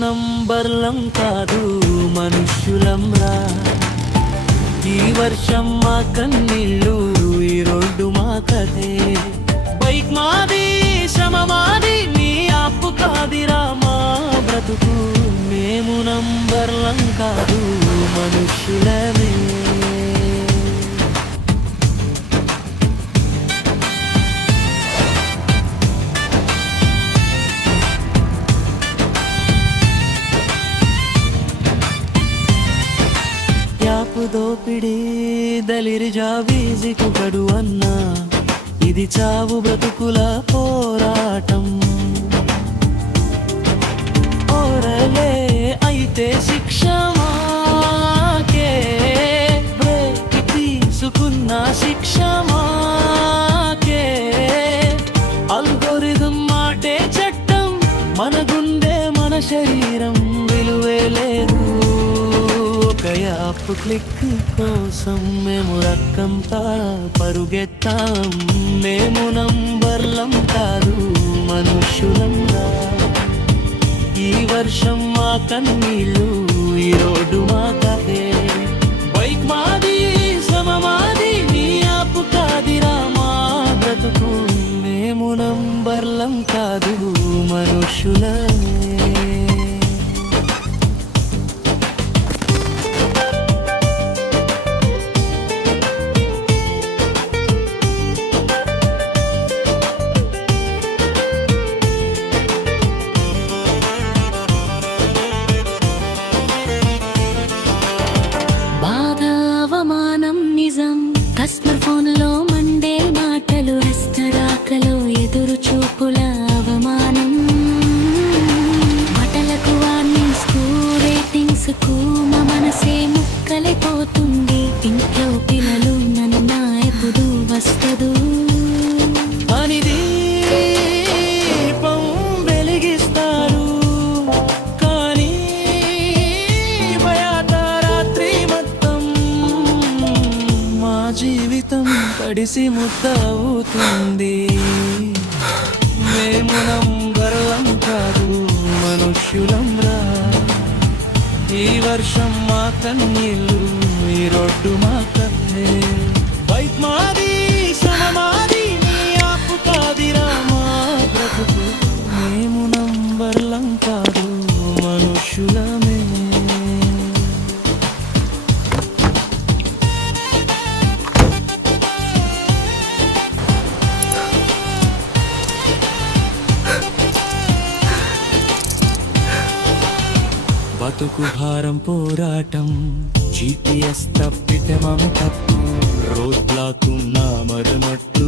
నంబర్లం కాదు మనుష్యులం రా. ఈ వర్షం మా కన్నీళ్ళు, ఈ రోడ్డు మా కథే. బైక్ మాది, శ్రమ మాది, నీ ఆపు కాదిరా మా బ్రతుకు. మేము నంబర్లం కాదు మనుష్యులమే. యాపు దోపిడి దళిరి జాబీజికు గడు అన్నా, ఇది చావు బ్రతుకుల పోరాటం. ఓరలే అయితే శిక్ష మాకే, బ్రేక్ తీసుకున్న శిక్ష మాకే. అల్గోరిథం మాటే చట్టం, మన గుండె మన శరీరం విలువే లేదు. ఒక యాప్ క్లిక్ కోసం మేము రక్కంతా పరుగెత్తాం. మేము నంబర్లం కాదు మనుష్యులంగా. ఈ వర్షం మా కన్నీళ్ళు, ఈ రోడ్డు మా కథే. బైక్ మాది, శ్రమ మాది, నీ ఆపు కాదిరా మా బ్రతుకు. మేము నంబర్లం కాదు మనుష్యులమే. కస్టమర్ ఫోన్లో మండే మాటలు, రెస్టారాకలో ఎదురు చూపుల అవమానం. మాటలకు వార్నింగ్స్ కు, రేటింగ్స్ కు మా మనసే ముక్కలైపోతుంది. ఇంట్లో పిల్లలు నన్ను ఎప్పుడు వస్తదు అని దీపం వెలిగిస్తారు, కానీ బయట రాత్రి మొత్తం మా జీవితం తడిసి ముద్దవుతుంది. మేము నంబర్లం కాదు మనుష్యులం రా. ఈ వర్షం మా కన్నీళ్ళు, ఈ రోడ్డు మా కథే. బైక్ మాది, శ్రమ మాది, నీ ఆపు కాదిరా మా బ్రతుకు. మేము నంబర్లం కాదు మనుష్యులమే. బతుకు భారం పోరాటం, GPS తప్పితే మమ తప్పు. రోడ్ బ్లాక్ ఉన్నా మరమట్టు,